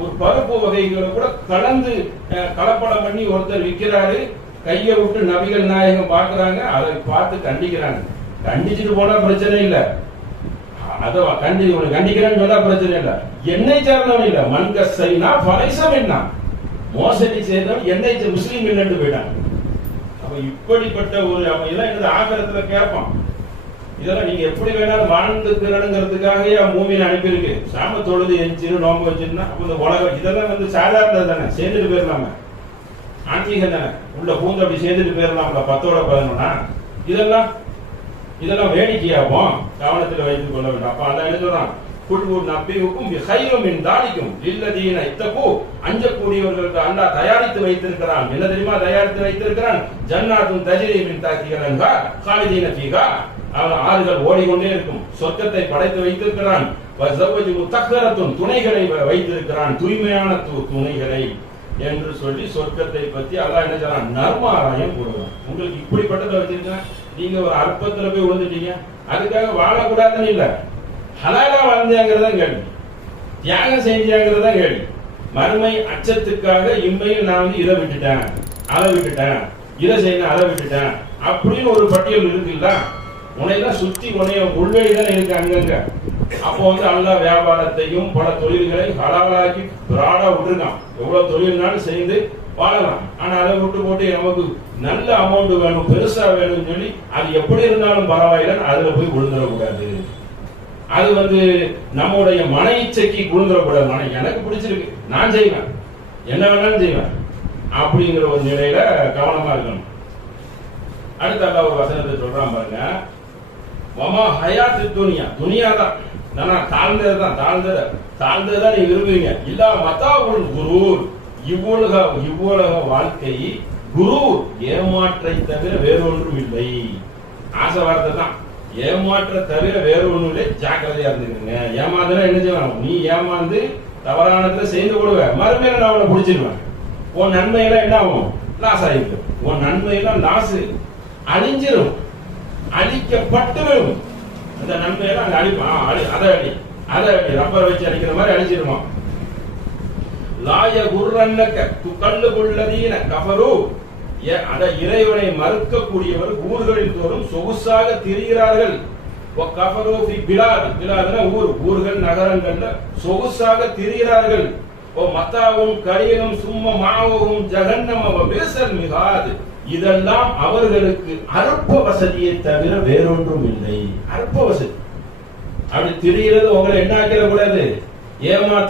ஒரு பருப்பு வகைகளை கூட கலந்து கலப்படம் பண்ணி ஒருத்தர் விற்கிறாரு. கையை விட்டு நபிகள் நாயகம் பாக்குறாங்க, அதை பார்த்து கண்டிக்கிறாங்க. கண்டிச்சுட்டு போனா பிரச்சனை இல்ல, அதை கண்டிக்கிறேன்னு சொன்னா பிரச்சனை இல்ல. எண்ணெய் சார்ந்தவன் இல்ல, மண்கசைனா பரைசம் என்ன மோசடி செய்தவன் எண்ணெய் முஸ்லீம் இல்லைன்னு போயிட்டாங்க. அப்ப இப்படிப்பட்ட ஒரு அவன் எல்லாம் என்னது ஆகரத்துல கேட்பான். இதெல்லாம் நீங்க எப்படி வேணாலும் வாழ்ந்துக்கிறதுக்காக மூமியை அனுப்பியிருக்கு. சாம தொழுது எஞ்சிரு நோம்பு வச்சிருந்தா அப்ப இந்த உலகம் இதெல்லாம் சாதாரண தானே, சேர்ந்துட்டு போயிடலாம. ஆன்மீகம் தானே, உள்ள பூந்து அப்படி சேர்ந்துட்டு போயிடலாம்ல 10ஓட 11. இதெல்லாம் வேடிக்கையாகும், கவனத்தில் வைத்துக் கொள்ள வேண்டும். அப்ப அதான் எழுதுறான், அஞ்சக்கூடியவர்களுக்கு அல்லாஹ் தயாரித்து வைத்திருக்கிறான். என்ன தெரியுமா தயாரித்து வைத்திருக்கிறான்? ஜன்னாத்துன் தஜ்ரி மின் தஹ்திஹா அன்ஹார் காலிதீன ஃபீஹா, அவன் ஆறுகள் ஓடிக்கொண்டே இருக்கும். சொர்க்கத்தை படைத்து வைத்திருக்கிறான். வஸவஜு முத்தஹ்ஹரத்துன், துணைகளை வைத்திருக்கிறான், தூய்மையான துணைகளை என்று சொல்லி சொர்க்கத்தை பத்தி அல்லாஹ் என்ன சொல்றான்? நர்மாராயம் கூறுகிறான். உங்களுக்கு இப்படிப்பட்டதை வச்சிருக்கேன், நீங்க ஒரு அற்பத்துல போய் விழுந்துட்டீங்க, அதுக்காக வாழக்கூடாதுன்னு இல்ல, ஹலாலா வாழ்ந்தாங்கிறதா கேள்வி, தியாகம் செஞ்சாங்கிறதா கேள்வி. மறுமை அச்சத்துக்காக இம்மையில் நான் இதை விட்டுட்டேன், அதை விட்டுட்டேன், இதை செய்ய அதை விட்டுட்டேன் அப்படின்னு ஒரு பட்டியல் இருக்குல்ல. உனையெல்லாம் சுத்தி உனைய உள்வெளிதான் இருக்கு அங்கங்க. அப்போ அல்லாஹ் வியாபாரத்தையும் பல தொழில்களை ஹலாலாக்கி பிராடா விட்டுருக்கான். எவ்வளவு தொழில்னாலும் செய்து வாழலாம். ஆனா அதை விட்டு போட்டு நமக்கு நல்ல அமௌண்ட் வேணும், பெருசா வேணும்னு சொல்லி அது எப்படி இருந்தாலும் பரவாயில்லைன்னு அதுல போய் விழுந்துடக்கூடாது. அது நம்முடைய மன இச்சைக்கு விழுந்துடக்கூடாது. மன எனக்கு பிடிச்சிருக்கு, நான் செய்வேன், என்ன வேணாலும் செய்வேன் அப்படிங்கிற ஒரு நிலையில கவனமா இருக்கணும். அடுத்த அல்லாஹ் ஒரு வசனத்தை சொல்றான் பாருங்க, வமா ஹயாத்து துனியா, துனியா தான் தாழ்ந்ததான் நீங்க விரும்புவீங்க. இல்ல மத்தாவுல் குரூர், இவ்வுலக வாழ்க்கை குரு ஏமாற்றை தவிர வேறொன்றும் இல்லை. ஆசை வார்த்தை தான், ஏமாற்ற தவிர வேற ஒண்ணும் இல்லை, ஜாக்கிரதையா இருந்துக்கங்க. ஏமாந்தனா என்ன செய்வாங்க? நீ ஏமாந்து தவறானதை செய்து கொடுவ, மறுமையில நான் அவனை பிடிச்சிருவேன். உன் நன்மையெல்லாம் என்ன ஆகும்? லாஸ் ஆகிருக்கு. உன் நன்மையெல்லாம் லாஸ் அழிஞ்சிரும், அழிக்கப்பட்டு வரும். அந்த நன்மையெல்லாம் அங்க அழிப்பான். அதை அடி ரப்பரை வச்சு அடிக்கிற மாதிரி அழிச்சிருமா. லாய குர்ரன்னக துகல்லுபுல்லதீன கஃபரு, அத இறைவனை மறுக்கக்கூடியவர் ஊர்களில் தோறும் சொகுசாக திரிகிறார்கள். கஃபரு ஃபி பிலாத், பிலாத்னா ஊர்கள் நகரங்கள்ல சொகுசாக திரிகிறார்கள். மத்தாவும் கரீனும் சும்ம மாவும் ஜஹன்னம வபிஸல் மிஹாத், இதெல்லாம் அவர்களுக்கு அற்ப வசதியை தவிர வேறொன்றும் இல்லை. அற்ப வசதி அப்படி திரிகிறது உங்களை என்ன ஆக்கிட கூடாது, ஏமாத்த